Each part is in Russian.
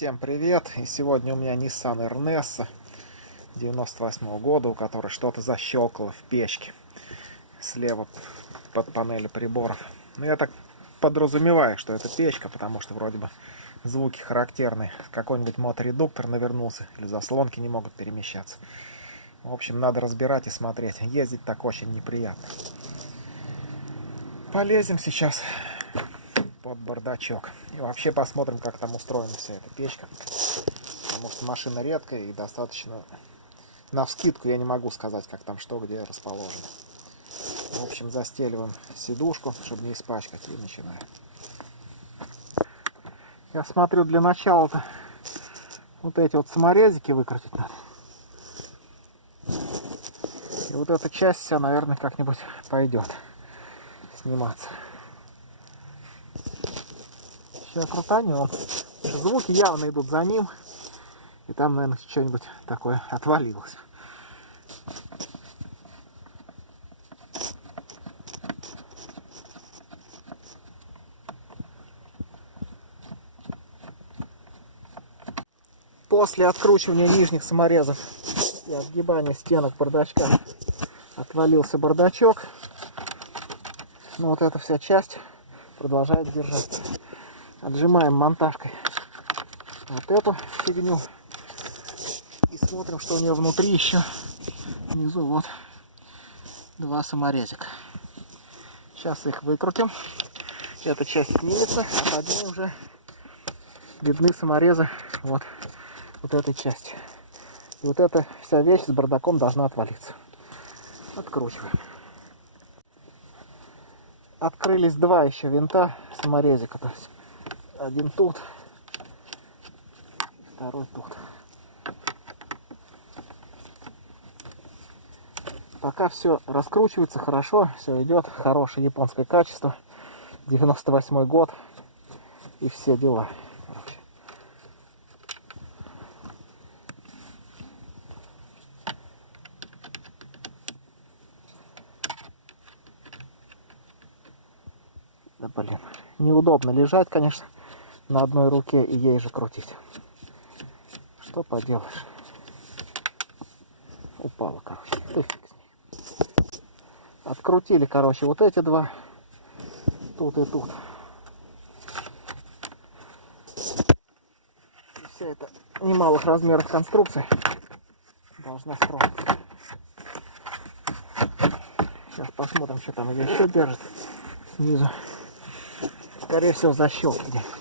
Всем привет! И сегодня у меня Nissan R-Nessa 98 года, у которой что-то защелкало в печке слева под панелью приборов. Но я так подразумеваю, что это печка, потому что вроде бы звуки характерные. Какой-нибудь моторедуктор навернулся или заслонки не могут перемещаться. В общем, надо разбирать и смотреть. Ездить так очень неприятно. Полезем сейчас под бардачок. И вообще посмотрим, как там устроена вся эта печка. Потому что машина редкая и достаточно... Навскидку я не могу сказать, как там что, где расположено. В общем, застеливаем сидушку, чтобы не испачкать, и начинаем. Я смотрю, для начала-то вот эти вот саморезики выкрутить надо. И вот эта часть вся, наверное, как-нибудь пойдет сниматься. Сейчас крутанем. Звуки явно идут за ним. И там, наверное, что-нибудь такое отвалилось. После откручивания нижних саморезов и отгибания стенок бардачка отвалился бардачок. Но вот эта вся часть продолжает держаться. Отжимаем монтажкой вот эту фигню. И смотрим, что у нее внутри еще. Внизу вот два саморезика. Сейчас их выкрутим. Эта часть снимется, а под ней уже видны саморезы вот этой части. И вот эта вся вещь с бардаком должна отвалиться. Откручиваем. Открылись два еще винта саморезика. То есть один тут, второй тут. Пока все раскручивается хорошо, все идет, хорошее японское качество, 98 год и все дела. Да блин, неудобно лежать, конечно, на одной руке и ей же крутить. Что поделаешь? Упала, короче. Ты фиг с ней. Открутили, короче, вот эти два. Тут и тут. И вся эта немалых размеров конструкция должна строиться. Сейчас посмотрим, что там ее еще держит снизу. Скорее всего, защелка где-нибудь.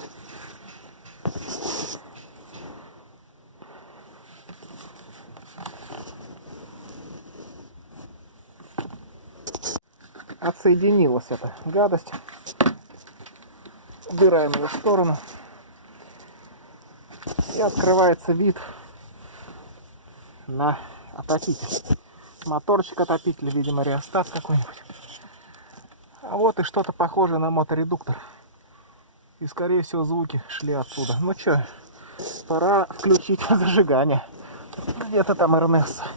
Отсоединилась эта гадость. Убираем ее в сторону. И открывается вид на отопитель. Моторчик отопителя, видимо, реостат какой-нибудь. А вот и что-то похожее на моторедуктор. И, скорее всего, звуки шли отсюда. Ну что, пора включить зажигание. Где-то там R-Nessa.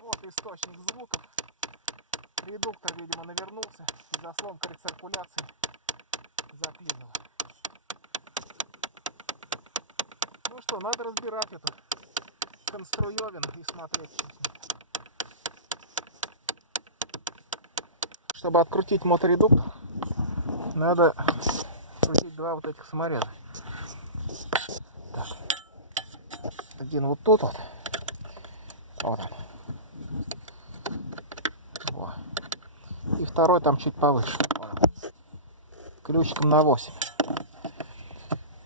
Вот источник звуков. Редуктор, видимо, навернулся. И заслонка рециркуляции заклинила. Ну что, надо разбирать эту конструевину и смотреть, что с ней. Чтобы открутить моторедуктор, надо крутить два вот этих самореза. Так. Один вот тут вот. Вот он. Во. И второй там чуть повыше. Вот он. Ключиком на 8.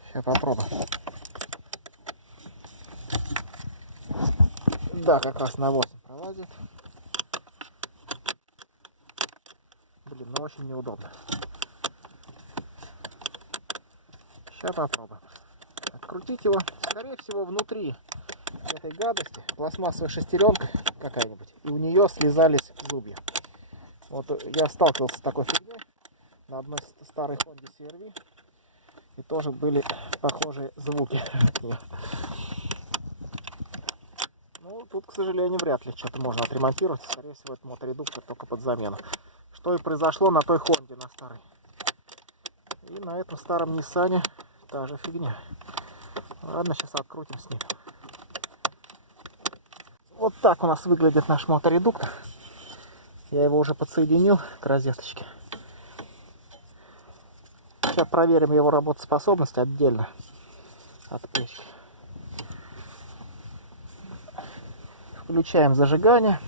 Сейчас попробуем. Да, как раз на 8 пролазит. Блин, ну очень неудобно. Сейчас попробуем. Открутить его. Скорее всего, внутри этой гадости пластмассовая шестеренка какая-нибудь. И у нее слезались зубья. Вот я сталкивался с такой фигней на одной старой Honda CR-V. И тоже были похожие звуки. Ну Ну, тут, к сожалению, вряд ли что-то можно отремонтировать. Скорее всего, это моторедуктор только под замену. Что и произошло на той Хонде, на старой. И на этом старом Ниссане та же фигня. Ладно, сейчас открутим с ним. Вот так у нас выглядит наш моторедуктор. Я его уже подсоединил к розеточке. Сейчас проверим его работоспособность отдельно от печки. Включаем зажигание.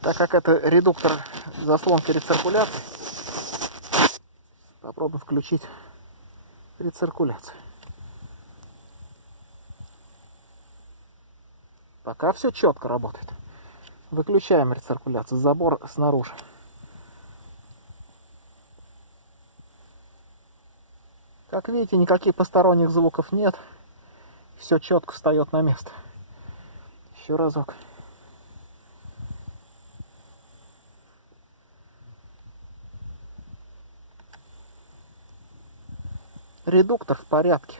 Так как это редуктор заслонки рециркуляции, попробуем включить рециркуляцию. Пока все четко работает. Выключаем рециркуляцию. Забор снаружи. Как видите, никаких посторонних звуков нет. Все четко встает на место. Еще разок. Редуктор в порядке.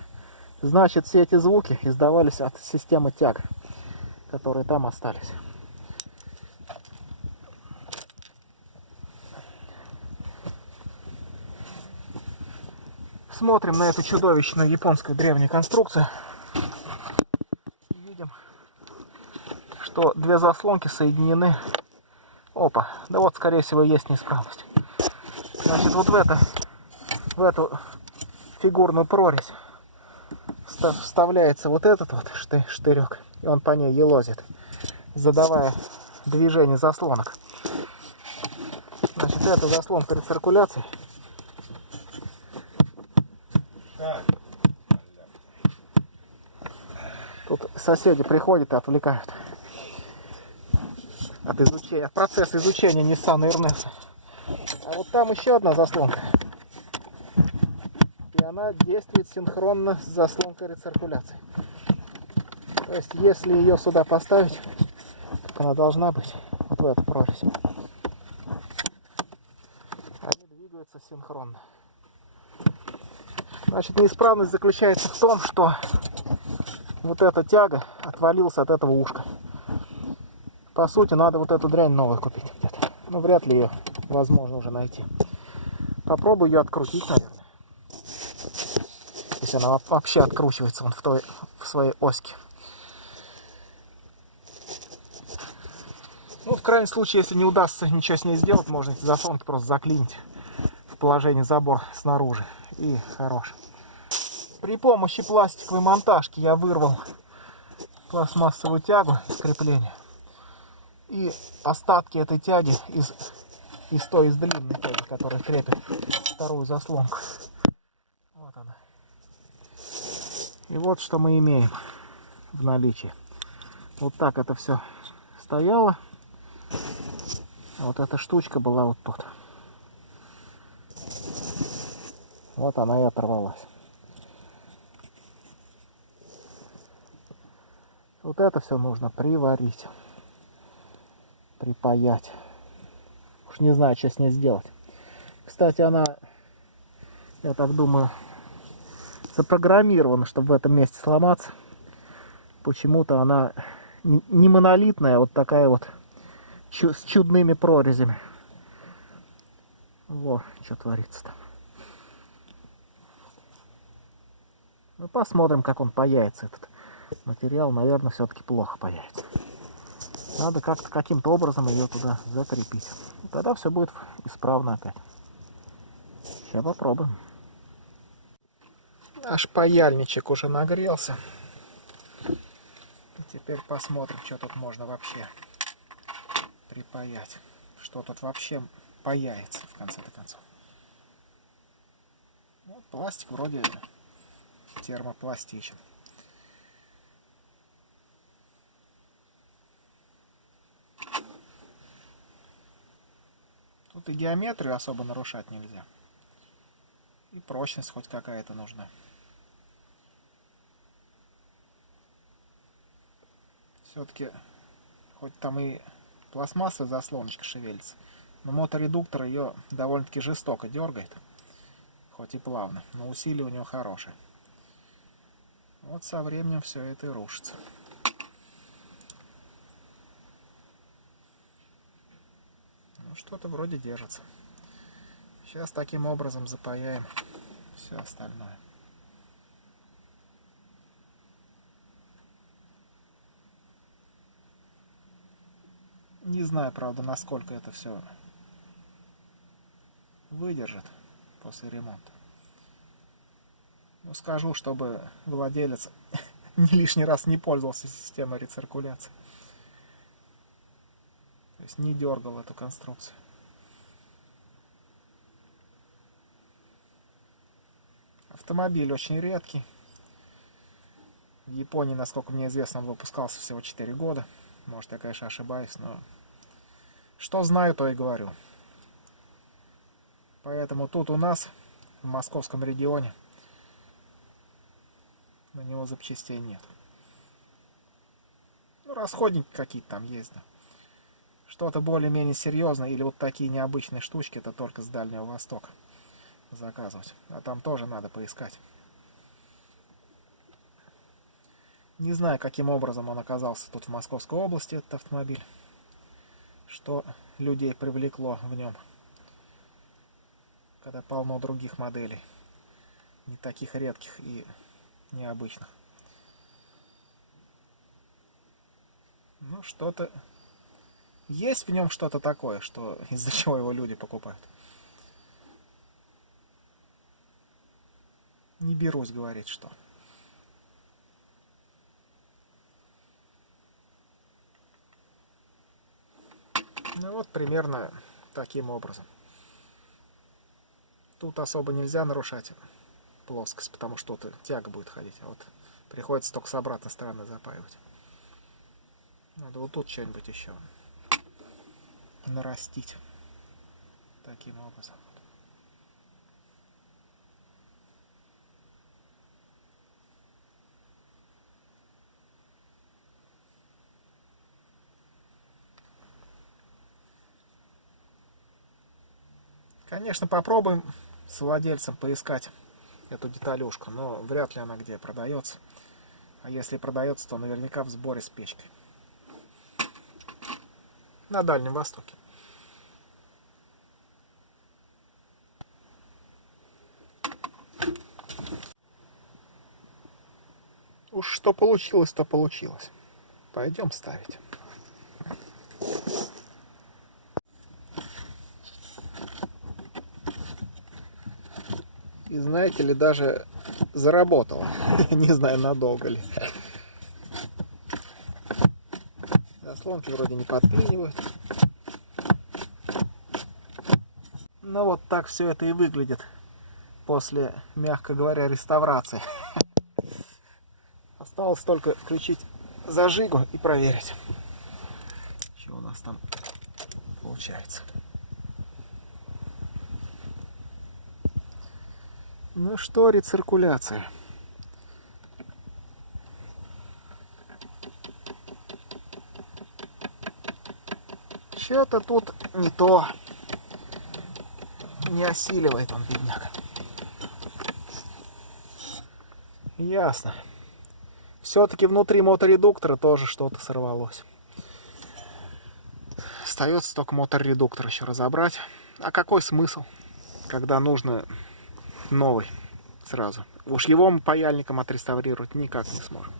Значит, все эти звуки издавались от системы тяг, которые там остались. Смотрим на эту чудовищную японскую древнюю конструкцию. Видим, что две заслонки соединены. Опа, да вот, скорее всего, есть неисправность. Значит, вот в эту фигурную прорезь вставляется вот этот вот штырек, и он по ней елозит, задавая движение заслонок. Значит, эта заслонка рециркуляции. Тут соседи приходят и отвлекают от изучения, от процесса изучения Nissan Ernest. А вот там еще одна заслонка. И она действует синхронно с заслонкой рециркуляции. То есть, если ее сюда поставить, как она должна быть, вот в эту прорезь, они двигаются синхронно. Значит, неисправность заключается в том, что вот эта тяга отвалилась от этого ушка. По сути, надо вот эту дрянь новую купить где-то. Но вряд ли ее возможно уже найти. Попробую ее открутить, наверное. Если она вообще откручивается вон в своей оське. Ну, в крайнем случае, если не удастся ничего с ней сделать, можно эти заслонки просто заклинить в положении забор снаружи. И хорош. При помощи пластиковой монтажки я вырвал пластмассовую тягу крепления. И остатки этой тяги из длинной тяги, которая крепит вторую заслонку. Вот она. И вот что мы имеем в наличии. Вот так это все стояло. А вот эта штучка была вот тут. Вот она и оторвалась. Вот это все нужно приварить, припаять. Уж не знаю, что с ней сделать. Кстати, она, я так думаю, запрограммирована, чтобы в этом месте сломаться. Почему-то она не монолитная, вот такая вот с чудными прорезями. Во, что творится там. Ну, посмотрим, как он паяется, этот материал. Наверное, все-таки плохо паяется. Надо как-то каким-то образом ее туда закрепить. И тогда все будет исправно опять. Сейчас попробуем. Наш паяльничек уже нагрелся. И теперь посмотрим, что тут можно вообще припаять. Что тут вообще паяется в конце-то концов. Вот пластик вроде термопластичен. Тут и геометрию особо нарушать нельзя. И прочность хоть какая-то нужна. Все-таки, хоть там и пластмассовая заслоночка шевелится, но моторедуктор ее довольно-таки жестоко дергает. Хоть и плавно, но усилие у него хорошее. Вот со временем все это и рушится. Ну, что-то вроде держится. Сейчас таким образом запаяем все остальное. Не знаю, правда, насколько это все выдержит после ремонта. Но скажу, чтобы владелец лишний раз не пользовался системой рециркуляции. То есть не дергал эту конструкцию. Автомобиль очень редкий. В Японии, насколько мне известно, он выпускался всего 4 года. Может, я, конечно, ошибаюсь, но что знаю, то и говорю. Поэтому тут у нас, в московском регионе, на него запчастей нет. Ну, расходники какие-то там есть, да. Что-то более-менее серьезное или вот такие необычные штучки, это только с Дальнего Востока заказывать. А там тоже надо поискать. Не знаю, каким образом он оказался тут в Московской области, этот автомобиль. Что людей привлекло в нем. Когда полно других моделей. Не таких редких и необычных. Ну, что-то... Есть в нем что-то такое, что из-за чего его люди покупают. Не берусь говорить, что. Ну вот примерно таким образом. Тут особо нельзя нарушать плоскость, потому что тут тяга будет ходить. А вот приходится только с обратной стороны запаивать. Надо вот тут что-нибудь еще нарастить. Таким образом. Конечно, попробуем с владельцем поискать эту деталюшку, но вряд ли она где продается. А если продается, то наверняка в сборе с печкой. На Дальнем Востоке. Уж что получилось, то получилось. Пойдем ставить. И знаете ли, даже заработало. Не знаю, надолго ли. Заслонки вроде не подклинивают. Но вот так все это и выглядит после, мягко говоря, реставрации. Осталось только включить зажигу и проверить, что у нас там получается. Ну что, рециркуляция. Что-то тут не то. Не осиливает он, бедняк. Ясно. Все-таки внутри моторедуктора тоже что-то сорвалось. Остается только моторедуктор еще разобрать. А какой смысл, когда нужно новый сразу? Уж его мы паяльником отреставрировать никак не сможем.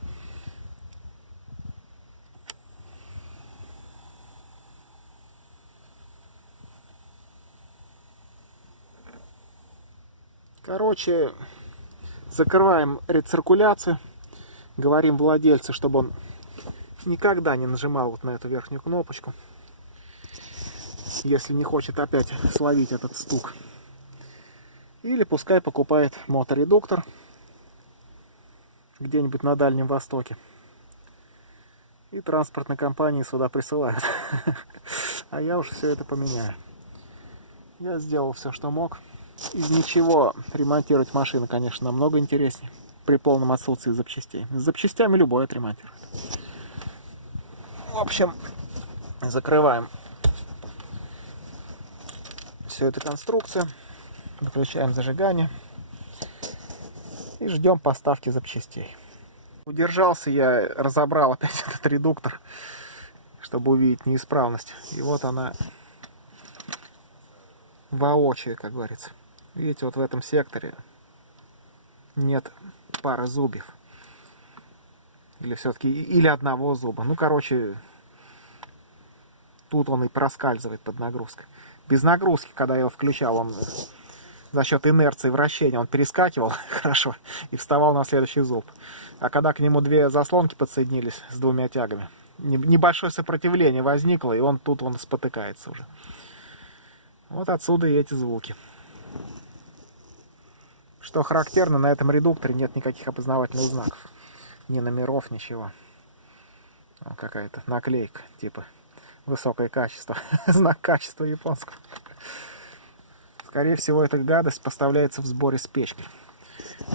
Короче, закрываем рециркуляцию. Говорим владельцу, чтобы он никогда не нажимал вот на эту верхнюю кнопочку, если не хочет опять словить этот стук. Или пускай покупает моторедуктор где-нибудь на Дальнем Востоке. И транспортные компании сюда присылают. А я уже все это поменяю. Я сделал все, что мог. Из ничего ремонтировать машину, конечно, намного интереснее. При полном отсутствии запчастей. С запчастями любой отремонтирует. В общем, закрываем всю эту конструкцию. Выключаем зажигание. И ждем поставки запчастей. Удержался я, разобрал опять этот редуктор, чтобы увидеть неисправность. И вот она воочию, как говорится. Видите, вот в этом секторе нет пары зубьев. Или все-таки, или одного зуба. Ну, короче, тут он и проскальзывает под нагрузкой. Без нагрузки, когда я его включал, он за счет инерции вращения он перескакивал хорошо и вставал на следующий зуб. А когда к нему две заслонки подсоединились с двумя тягами, небольшое сопротивление возникло, и он спотыкается уже. Вот отсюда и эти звуки. Что характерно, на этом редукторе нет никаких опознавательных знаков. Ни номеров, ничего. Какая-то наклейка, типа высокое качество. Знак качества японского. Скорее всего, эта гадость поставляется в сборе с печки.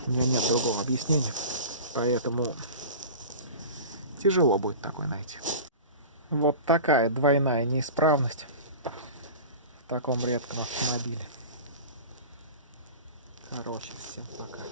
У меня нет другого объяснения. Поэтому тяжело будет такой найти. Вот такая двойная неисправность в таком редком автомобиле. Короче, всем пока.